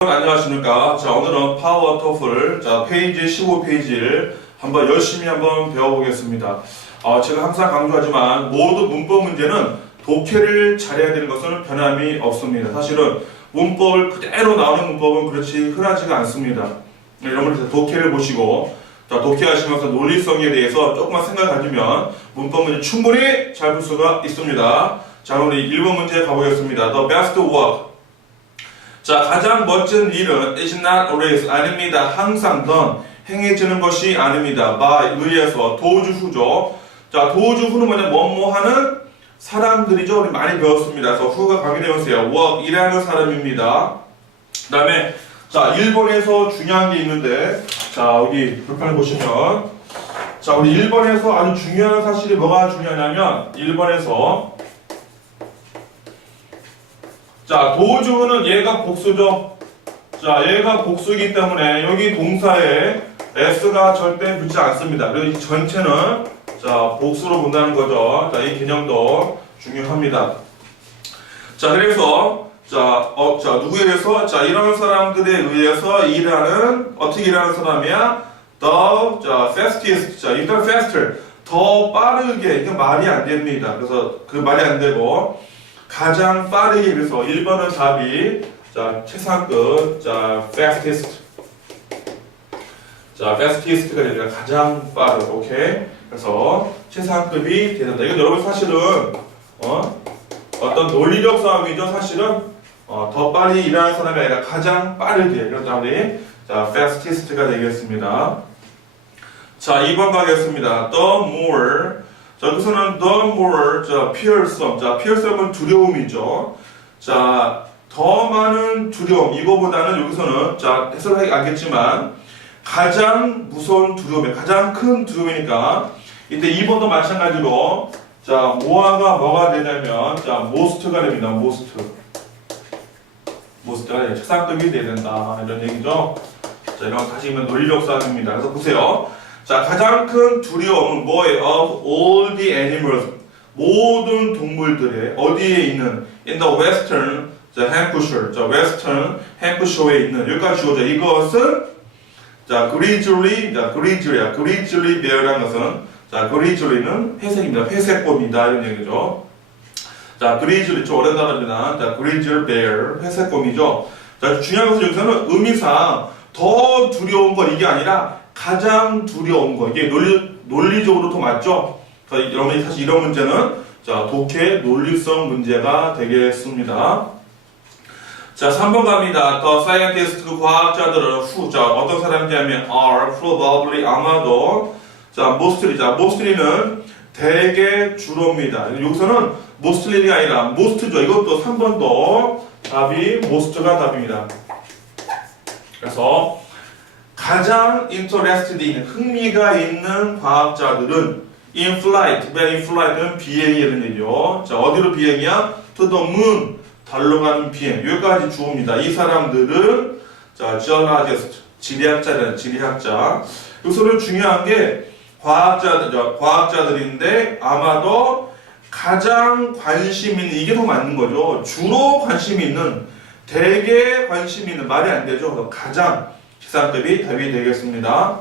안녕하십니까. 자, 오늘은 파워 토플 페이지 15페이지를 열심히 배워보겠습니다. 제가 항상 강조하지만 모두 문법 문제는 독해를 잘해야 되는 것은 변함이 없습니다. 사실은 문법을 그대로 나오는 문법은 그렇지 흔하지가 않습니다. 여러분들 독해를 보시고 독해하시면서 논리성에 대해서 조금만 생각을 가지면 문법 문제 충분히 잘 풀 수가 있습니다. 자, 우리 1번 문제 가보겠습니다. The best work. 자, 가장 멋진 일은 is not always 아닙니다. 항상 done 행해지는 것이 아닙니다. by 의해서 도주 후죠. 자, 도주 후는 뭐냐? 뭐뭐 하는 사람들이죠. 우리 많이 배웠습니다. 그래서 후가 강의되면서요. work 일하는 사람입니다. 그 다음에 자, 1번에서 중요한 게 있는데 자, 여기 불판을 보시면 자, 우리 1번에서 아주 중요한 사실이 뭐가 중요하냐면 1번에서 자, 도주는 얘가 복수죠. 자, 얘가 복수이기 때문에 여기 동사에 s가 절대 붙지 않습니다. 그리고 이 전체는 자, 복수로 본다는 거죠. 자, 이 개념도 중요합니다. 자, 그래서 자, 누구에 의해서? 자, 이런 사람들에 의해서 일하는 어떻게 일하는 사람이야? the fastest. 자, 일단 faster. 더 빠르게. 이게 말이 안 됩니다. 그래서 그 말이 안 되고 가장 빠르게. 그래서 1번은 답이 자, 최상급. 자, fastest. 자, fastest가 되니까 가장 빠른. 오케이. 그래서 최상급이 되는다. 이건 여러분 사실은 어떤 논리적 싸움이죠. 사실은 더 빨리 일하는 사람이 아니라 가장 빠르게. 그래서 답이 자, fastest가 되겠습니다. 자, 2번 가겠습니다. The more. 자, 여기서는 the more, 자, fearsome. 자, fearsome은 두려움이죠. 자, 더 많은 두려움. 이거보다는 여기서는, 자, 해석하기 알겠지만, 가장 무서운 두려움이, 가장 큰 두려움이니까, 이때 2번도 마찬가지로, 자, 모아가 뭐가 되냐면, 자, most가 됩니다. most가 최상급이 돼야 된다. 이런 얘기죠. 자, 이런 다시 읽으면 논리적 싸움입니다. 그래서 보세요. 자, 가장 큰 두려움은 뭐예요? Of all the animals. 모든 동물들의 어디에 있는 in the western Hampshire. 자, western Hampshire에 있는 여기까지 주어져. 이것은 자, grizzly bear라는 것은 자, grizzly는 회색입니다. 회색곰이다 이런 얘기죠. 자, grizzly 좀 어려운 단어입니다. 자, grizzly bear 회색곰이죠. 자, 중요한 것은 여기서는 의미상 더 두려운 건 이게 아니라 가장 두려운 거. 이게 논리적으로 더 맞죠? 여러분이 사실 이런 문제는 자, 독해 논리성 문제가 되겠습니다. 자, 3번 갑니다. The scientists, 그 과학자들은 자, 어떤 사람이냐면 are probably 아마도 자, mostly는 대개 주로입니다. 여기서는 mostly가 아니라 most죠. 이것도 3번도 답이 most가 답입니다. 그래서 가장 interested in, 흥미가 있는 과학자들은 in flight는 비행이라는 얘기죠. 자, 어디로 비행이야? to the moon, 달로 가는 비행. 여기까지 주어입니다. 이 사람들은 자, geologist, 지리학자. 여기서는 중요한 게 과학자들인데 아마도 가장 관심 있는, 이게 더 맞는 거죠. 주로 관심 있는, 대개 관심 있는, 말이 안 되죠. 그래서 가장 최상급이 답이 되겠습니다.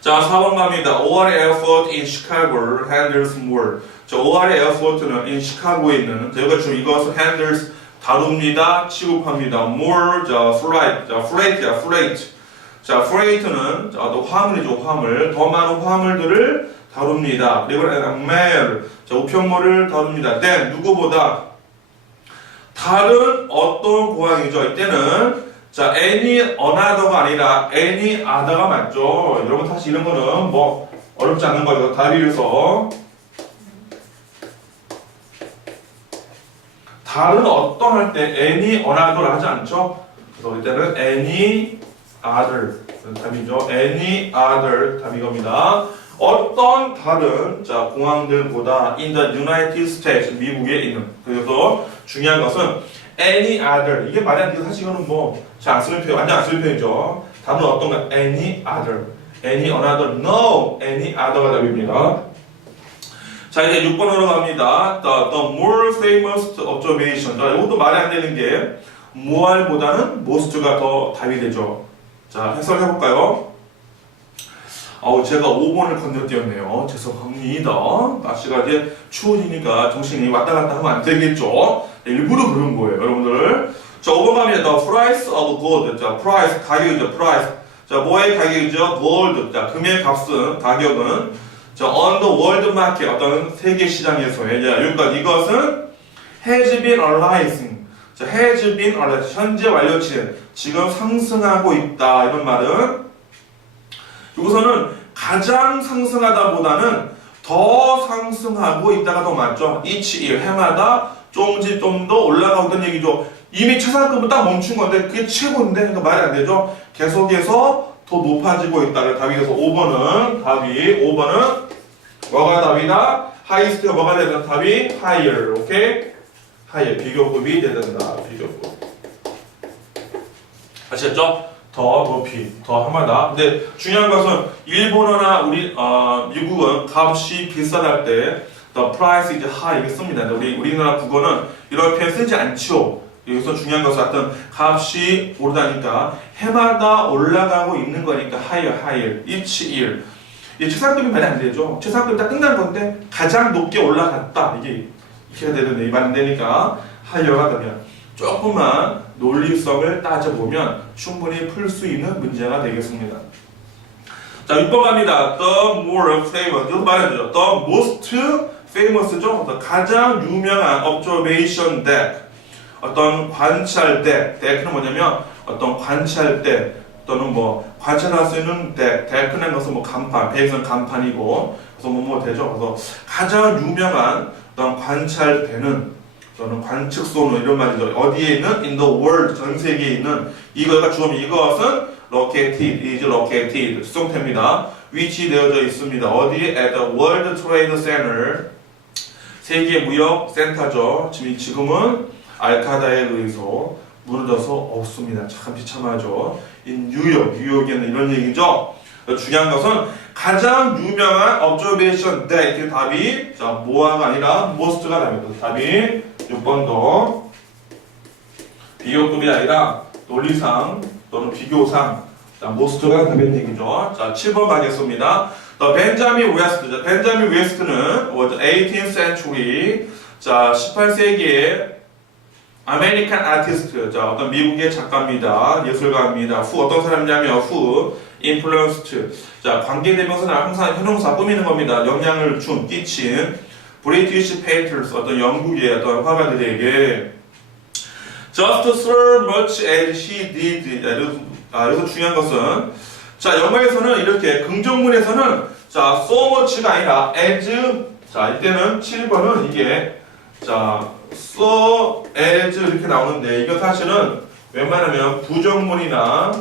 자, 4번 갑니다. OR Airport in Chicago handles more. 자, OR Airport는 in Chicago에 있는, 자, 여기가 지금 이것을 handles 다룹니다. 취급합니다. more, 자, freight. 자, freight는 자, 또 화물이죠. 화물. 더 많은 화물들을 다룹니다. 그리고 mail. 자, 우편물을 다룹니다. then 누구보다 다른 어떤 공항이죠. 이때는 자, any another가 아니라 any other가 맞죠. 여러분 사실 이런 거는 뭐 어렵지 않는 거죠. 답이어서 다른 어떤 할 때 any another 하지 않죠. 그래서 이때는 any other 답이죠. any other 답이 겁니다. 어떤 다른 자, 공항들보다 in the United States 미국에 있는. 그래서 중요한 것은 any other. 이게 말이 안 되고 사실 이거는 뭐 잘 안 쓰는 표현, 완전 안 쓰는 표현이죠. 답은 어떤가? any other, any another, no, any other가 답입니다. 자, 이제 6번으로 갑니다. The more famous observation. 자, 이것도 말이 안 되는 게 more보다는 most가 더 답이 되죠. 자, 해설해 볼까요? 제가 5번을 건너뛰었네요. 죄송합니다. 날씨가 이제 추워지니까 정신이 왔다 갔다 하면 안 되겠죠. 일부러 그런 거예요, 여러분들. 자, 5번 갑니다. The price of gold. 자, price, 가격이죠, price. 자, 뭐의 가격이죠? gold. 자, 금의 값은, 가격은. 자, on the world market. 어떤 세계 시장에서의. 자, 여기까지 이것은 has been rising. 자, has been rising. 현재 완료치는 지금 상승하고 있다. 이런 말은 여기서는 가장 상승하다보다는 더 상승하고 있다가 더 맞죠. each year, 해마다 조금씩 좀 더 올라가고 있다는 얘기죠. 이미 최상급은 딱 멈춘 건데 그게 최고인데 그러니까 말이 안 되죠. 계속해서 더 높아지고 있다를 답이 돼서 5번은 뭐가 답이다? 하이스트가 뭐가 되는 답이 higher. 오케이? higher. 비교급이 되는다. 비교급. 아시겠죠? 더 높이, 더 한마다. 근데 중요한 것은 일본어나 미국은 값이 비싸할 때 the price is high 이게 씁니다. 우리나라 국어는 이런 표현 쓰지 않죠. 여기서 중요한 것은 어떤 값이 오르다니까 해마다 올라가고 있는 거니까 higher, each year. 이 최상급이 말이 안 되죠. 최상급이 다 끝난 건데 가장 높게 올라갔다. 이게 해야 되는데 이 말 안 되니까 higher가 되면 조금만 논리성을 따져보면 충분히 풀 수 있는 문제가 되겠습니다. 자, 6번 갑니다. The more famous. 이거 말해주죠. The most famous죠. 가장 유명한 observation deck. 어떤 관찰대. deck는 뭐냐면 어떤 관찰대 또는 뭐 관찰할 수 있는 deck는 것은 뭐 간판. 배에서는 간판이고 그래서 뭐 되죠. 그래서 가장 유명한 어떤 관찰대는 또는 관측소는 이런 말이죠. 어디에 있는? in the world, 전 세계에 있는 이거가 주어면 이것은 located, 수동태입니다. 위치되어져 있습니다. 어디에? at the World Trade Center, 세계 무역 센터죠. 지금은 알카다에 의해서 무너져서 없습니다. 참 비참하죠. 뉴욕에는 이런 얘기죠. 중요한 것은 가장 유명한 observation deck. 그 답이 자 뭐가 아니라 most가 답입니다. 답이 6번도 비교급이 아니라 논리상 또는 비교상 자, most가 답인 얘기죠. 자, 7번 가겠습니다. 벤자민 웨스트. 자, 벤자민 웨스트는 18th century 자, 18세기의 아메리칸 아티스트. 자, 어떤 미국의 작가입니다. 예술가입니다. 어떤 사람이냐면 influenced. 자, 관계대명사는 항상 형용사 꾸미는 겁니다. 영향을 끼친 British painters, 어떤 영국의 어떤 화가들에게 just so much as he did. 여기서 중요한 것은 자, 영어에서는 이렇게 긍정문에서는 자, so much가 아니라 as. 자, 이때는 7번은 이게 자, so as 이렇게 나오는데 이거 사실은 웬만하면 부정문이나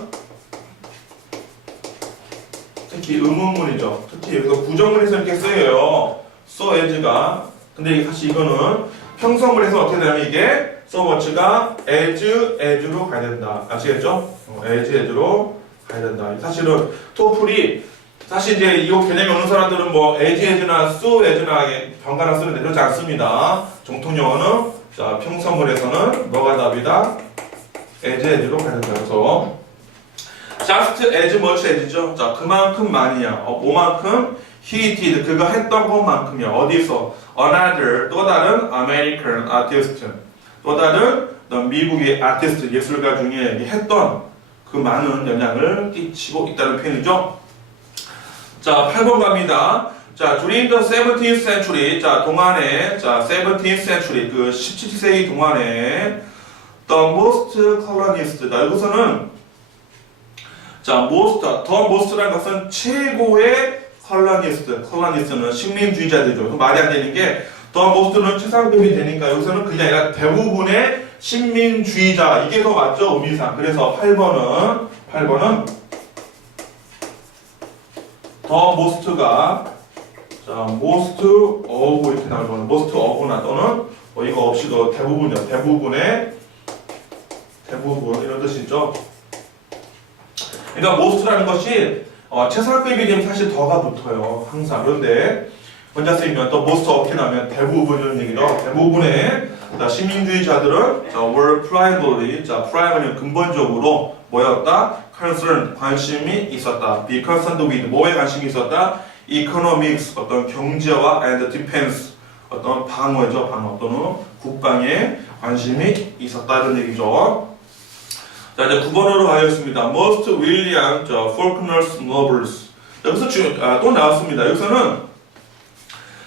특히 의문문이죠. 특히 여기서 부정문에서 이렇게 쓰여요. so as가. 근데 사실 이거는 평성문에서 어떻게 되냐면 이게 so much가 as로 가야 된다. 아시겠죠? as로 가야 된다. 사실은 토플이 사실 이제 이거 개념이 없는 사람들은 뭐 as나 so as나 번갈아 쓰는데 그렇지 않습니다. 정통 영어는 자 평성문에서는 뭐가 답이다? as로 가야 된다. 그래서 just as much as죠. 자 그만큼만이야. 뭐만큼? He did. 그가 했던 것만큼이야. 어디서? Another. 또 다른 American artist. 또 다른 미국의 아티스트, 예술가 중에 했던 그 많은 영향을 끼치고 있다는 표현이죠. 자, 8번 갑니다. 자, during the 17th century. 자, 동안에, 자, 17th century. 그 17세기 동안에 the most colonists. 자, 여기서는 자, the most라는 것은 최고의 컬러니스트는 식민주의자들이죠. 말이 안 되는 게 더 most는 최상급이 되니까 여기서는 그게 아니라 대부분의 식민주의자 이게 더 맞죠 의미상. 그래서 8번은 더 most가 자 most of 이렇게 나올 거는 most of나 또는 이거 없이도 대부분이요. 대부분 이런 뜻이죠. 그러니까 most라는 것이 최상급이 되면 사실 더가 붙어요. 항상. 그런데 혼자 쓰이면 또 most of이 나면 대부분 이런 얘기죠. 대부분의 자, 시민주의자들은 자, were primarily, 자, primarily 근본적으로 뭐였다? concerned, 관심이 있었다. be concerned with, 뭐에 관심이 있었다? economics, 어떤 경제와 and defense, 어떤 방어죠, 방어 또는 국방에 관심이 있었다 이런 얘기죠. 자, 이제 9번으로 가겠습니다. Most William Faulkner's novels. 여기서 또 나왔습니다. 여기서는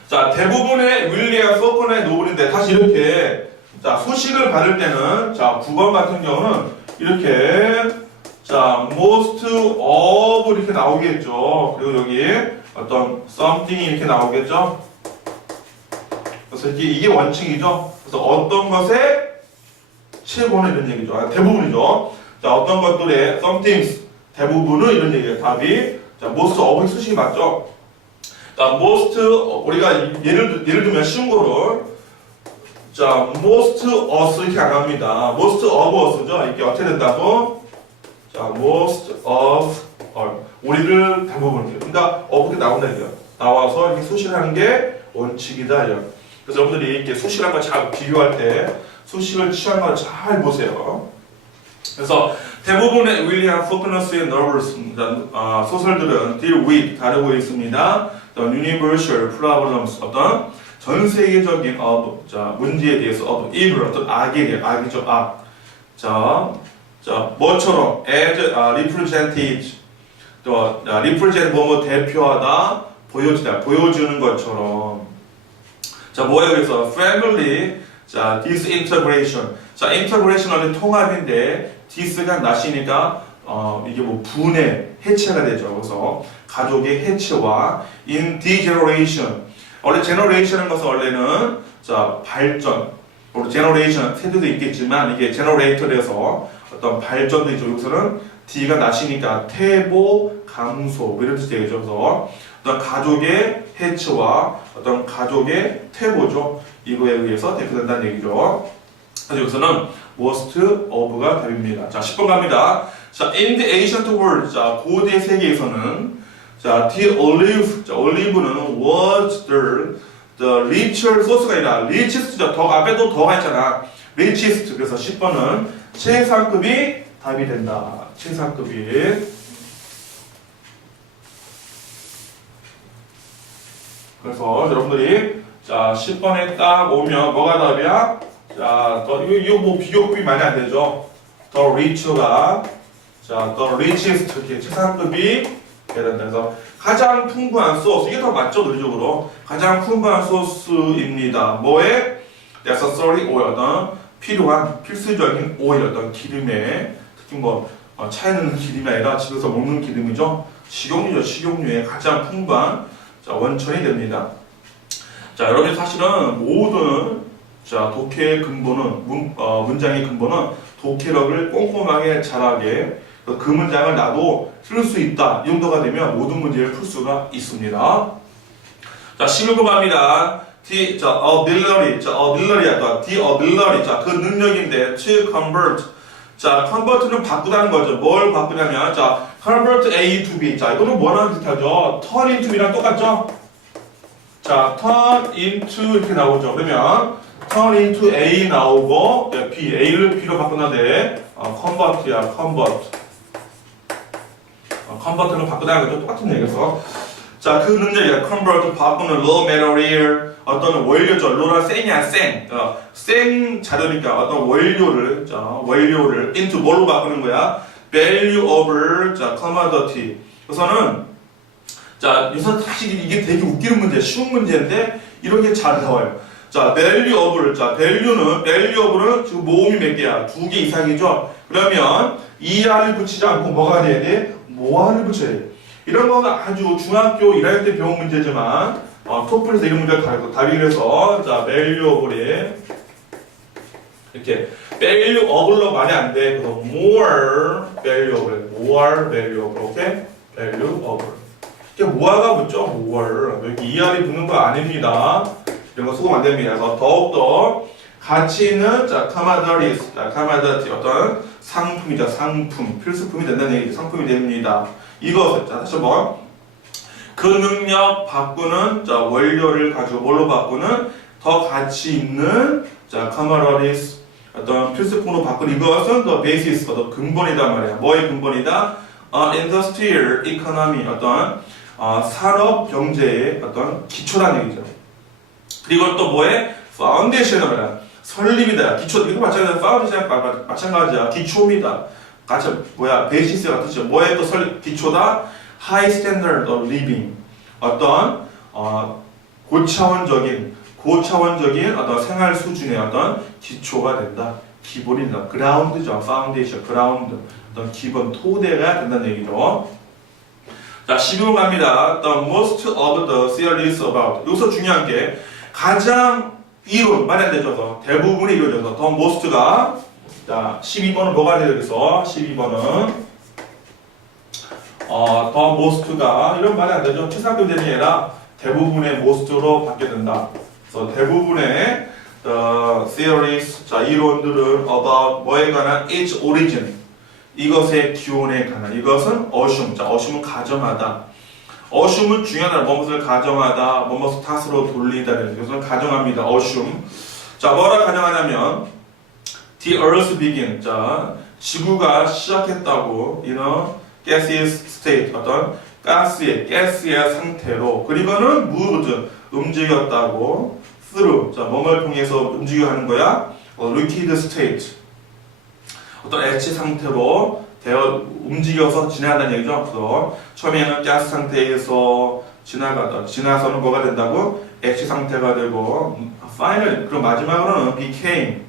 자, 대부분의 윌리엄 포커너의 노블인데 다시 이렇게 자, 소식을 받을 때는 자, 9번 같은 경우는 이렇게 자, most of 이렇게 나오겠죠. 그리고 여기 어떤 something이 이렇게 나오겠죠. 그래서 이게 원칙이죠. 그래서 어떤 것에 최고는 이런 얘기죠. 대부분이죠. 자, 어떤 것들의 somethings 대부분은 이런 얘기예요. 답이 자, most of의 수식이 맞죠. 자, most 우리가 예를 들면 쉬운 거를 자, most us 이렇게 안 합니다. most of us죠. 이게 어떻게 된다고? 자, most of all. 우리를 대부분. 그러니까 어떻게 나온다 이거야. 나와서 이렇게 수식하는 게 원칙이다 이거. 그래서 여러분들이 이렇게 수식한 거 잘 비교할 때 수식을 취한 거 잘 보세요. 그래서 대부분의 윌리엄 포크너스의 novels 소설들은 deal with 다루고 있습니다. The universal problems 어떤 전 세계적인 자 문제에 대해서 of evil 어떤 악에 대해 악이죠 악. 자 뭐처럼 as represented 또 represent 뭐뭐 대표하다 보여주다 보여주는 것처럼 자 뭐예요 그래서 family 자 disintegration 자 integration은 통합인데 dis가 낫이니까 이게 뭐 분해 해체가 되죠. 그래서 가족의 해체와 in degeneration 원래 generation은 것은 원래는 자 발전 우리 generation 세대도 있겠지만 이게 generator에서 어떤 발전도 있죠. 여기서는 D가 낫이니까 퇴보 감소 뭐 이런 뜻이 되겠죠. 그래서 어떤 가족의 해체와 어떤 가족의 퇴보죠. 이거에 의해서 대표된다는 얘기죠. 그래서 여기서는 most of가 답입니다. 자 10번 갑니다. 자 in the ancient world 자 고대 세계에서는 자 the olive 자 올리브는 was the richer source가 아니라 richest 더 앞에 또 더가 있잖아. richest 그래서 10번은 최상급이 답이 된다. 최상급이 그래서 여러분들이 자 10번에 딱 오면 뭐가 답이야? 자, 이거 뭐 비교급이 많이 안 되죠. 더 리처가 자, 더 리치스트 이렇게 최상급이 돼야 된다. 그래서 가장 풍부한 소스 이게 더 맞죠 논리적으로 가장 풍부한 소스입니다. 뭐에 necessary oil 어떤 필요한 필수적인 오일 어떤 기름에 특히 뭐 차에는 기름이 아니라 집에서 먹는 기름이죠. 식용유죠. 식용유의 가장 풍부한 자, 원천이 됩니다. 자, 여러분이 사실은 모든 자, 독해의 근본은 문장의 근본은 독해력을 꼼꼼하게 잘하게 그 문장을 나도 쓸 수 있다. 이 정도가 되면 모든 문제를 풀 수가 있습니다. 자, 11번 갑니다. the ability, the ability, 자, 그 능력인데 to convert. 자, convert는 바꾸다는 거죠. 뭘 바꾸냐면, 자, convert A to B. 자, 이거는 뭐랑 비슷하죠? turn into B랑 똑같죠? 자, turn into 이렇게 나오죠. 그러면 turn into A 나오고 B, A를 B로 바꾼다는데 convert야, convert. convert는 바꾸다는 거죠. 똑같은 얘기에서. 자, 그 능력이야. convert 바꾸는 raw material 어떤 원료죠. row가 생이야, 생. 생 자료니까 어떤 원료를 into 뭘로 바꾸는 거야? value over 자, commodity. 그래서는 자, 여기서 사실 이게 되게 웃기는 문제, 쉬운 문제인데 이런 게 잘 나와요. 자, value over. 자, value over는 지금 모음이 몇 개야? 2개 이상이죠? 그러면 ER을 붙이지 않고 뭐가 돼야 돼? 모아를 붙여야 돼. 이런 거는 아주 중학교 1학년 때 배운 문제지만 토플에서 이런 문제가 다르고 답이 그래서 자, value over에 이렇게 value over로 많이 안 돼. 그래서 more value over. 오케이? value over. 이렇게 모아가 붙죠? more. 여기 ER이 붙는 거 아닙니다. 이런 거 소금 안 됩니다. 그래서 더욱더 가치 있는 자, commodities, commodity 어떤 상품이죠. 상품, 필수품이 된다는 얘기죠. 상품이 됩니다. 이것을 자, 다시 한번 그 능력 바꾸는 자, 원료를 가지고 뭘로 바꾸는 더 가치 있는 자, camaraderies 어떤 필수품으로 바꾼 이것은 the basis, 어떤 근본이다 말이야. 뭐의 근본이다? Industrial economy, 어떤 산업 경제의 어떤 기초라는 얘기죠. 그리고 또 뭐에? foundation이다. 설립이다. 기초. 이거 마찬가지야. foundation 마찬가지야. 기초입니다. 같이 뭐야? 베이시스가 뜻이죠. 뭐에 또 설립 기초다? high standard of living. 어떤 고차원적인 어떤 생활 수준의 어떤 기초가 된다. 기본이다. 그라운드죠. 파운데이션, 그라운드. 어떤 기본 토대가 된다는 얘기죠. 자, 12번 갑니다. The most of the theories about. 여기서 중요한 게 가장 이론, 말이 안 되죠. 대부분이 이루어져서 the most가 자, 12번은 뭐가 돼요? 여기서 12번은 the most가 이런 말이 안 되죠. 최상급 되는 게 아니라 대부분의 most로 받게 된다. 그래서 대부분의 theories, 자, 이론들은 about 뭐에 관한 its origin, 이것의 기원에 관한, 이것은 assume, 자, assume은 가정하다. assume은 중요하다. 무엇을 가정하다, 무엇을 탓으로 돌리다. 이것은 가정합니다. assume. 자, 뭐라 가정하냐면 the earth began, 자, 지구가 시작했다고 이런 gaseous state, 어떤 가스의 상태로, 그리고는 moved, 움직였다고 through, 자, 뭐를 통해서 움직여 하는 거야? liquid state, 어떤 액체 상태로 움직여서 지나간다는 얘기죠. 그래서 처음에는 가스 상태에서 지나서는 뭐가 된다고? 액체 상태가 되고, finally, 그럼 마지막으로는 became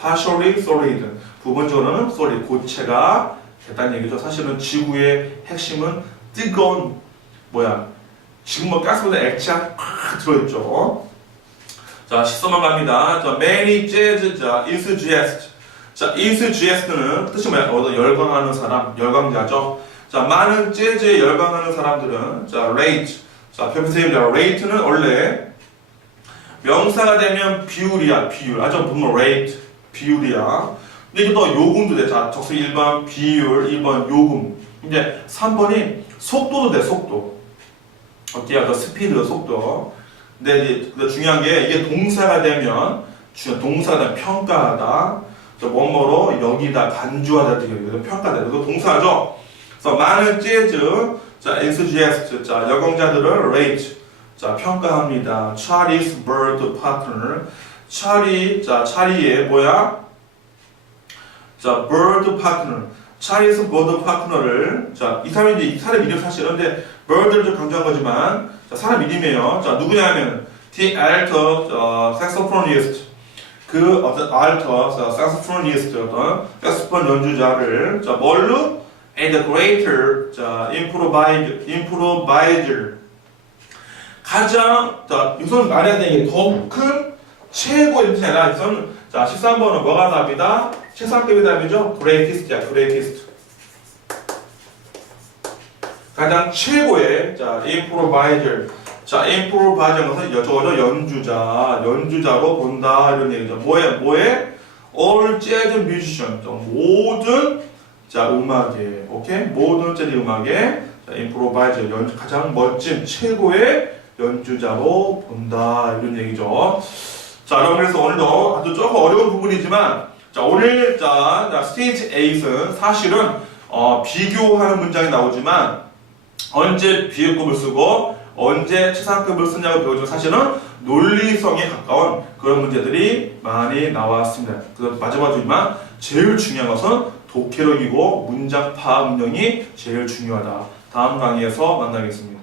partially solid, 부분적으로는 solid, 고체가 됐다는 얘기죠. 사실은 지구의 핵심은 뜨거운 지금 뭐 가스보다 액체가 꽉 들어있죠. 자, 13번 갑니다. 자, many jazz, 자, enthusiasts. 자, enthusiast는 뜻이 뭐야? 열광하는 사람, 열광자죠. 자, 많은 재즈에 열광하는 사람들은 자, rate. 자, 표현세요. 자, rate는 원래 명사가 되면 비율이야, 비율. 아주 보면 rate, 비율이야. 근데 이게 또 요금도 돼. 자, 적수 1번 비율, 2번 요금. 이제 3번이 속도도 돼, 속도. 어때요? 스피드, 속도. 근데 이제 중요한 게 이게 동사가 되면 평가하다. 뭐뭐로 여기다 간주하다 되게 평가다. 이거 동사죠. 그래서 많은 재즈, 자, enthusiast, 자, 열광자들을 rate, 자, 평가합니다. Charlie's bird partner. 차리의 자, bird partner. Charlie's bird partner를, 자, 이 사람 이름 사실은, 근데 bird를 좀 강조한 거지만, 자, 사람 이름이에요. 자, 누구냐면, the alto, saxophonist. 어떤 alto, saxophonist, 어떤 saxophone 연주자를, 자, 뭘로? and the greater, 자, improviser. 가장, 자, 우선 말해야 되는 게 더 큰 최고의 뜻이 아니라, 우선, 자, 13번은 뭐가 답이다? 최상급의 답이죠? greatest야, greatest. 가장 최고의, 자, improviser. 자, improviser는 것은 연주자로 본다, 이런 얘기죠. 뭐에? all jazz musician. 모든, 자, 음악에, 오케이? 모든 재즈 음악에, 자, improviser, 가장 멋진, 최고의 연주자로 본다, 이런 얘기죠. 자, 여러분, 그래서 오늘도 아주 조금 어려운 부분이지만, 자, 오늘, 자, 스테이지 8은 사실은, 비교하는 문장이 나오지만, 언제 비교급을 쓰고, 언제 최상급을 쓰냐고 배우지만 사실은 논리성에 가까운 그런 문제들이 많이 나왔습니다. 그래서 마지막이지만 제일 중요한 것은 독해력이고 문장 파악 능력이 제일 중요하다. 다음 강의에서 만나겠습니다.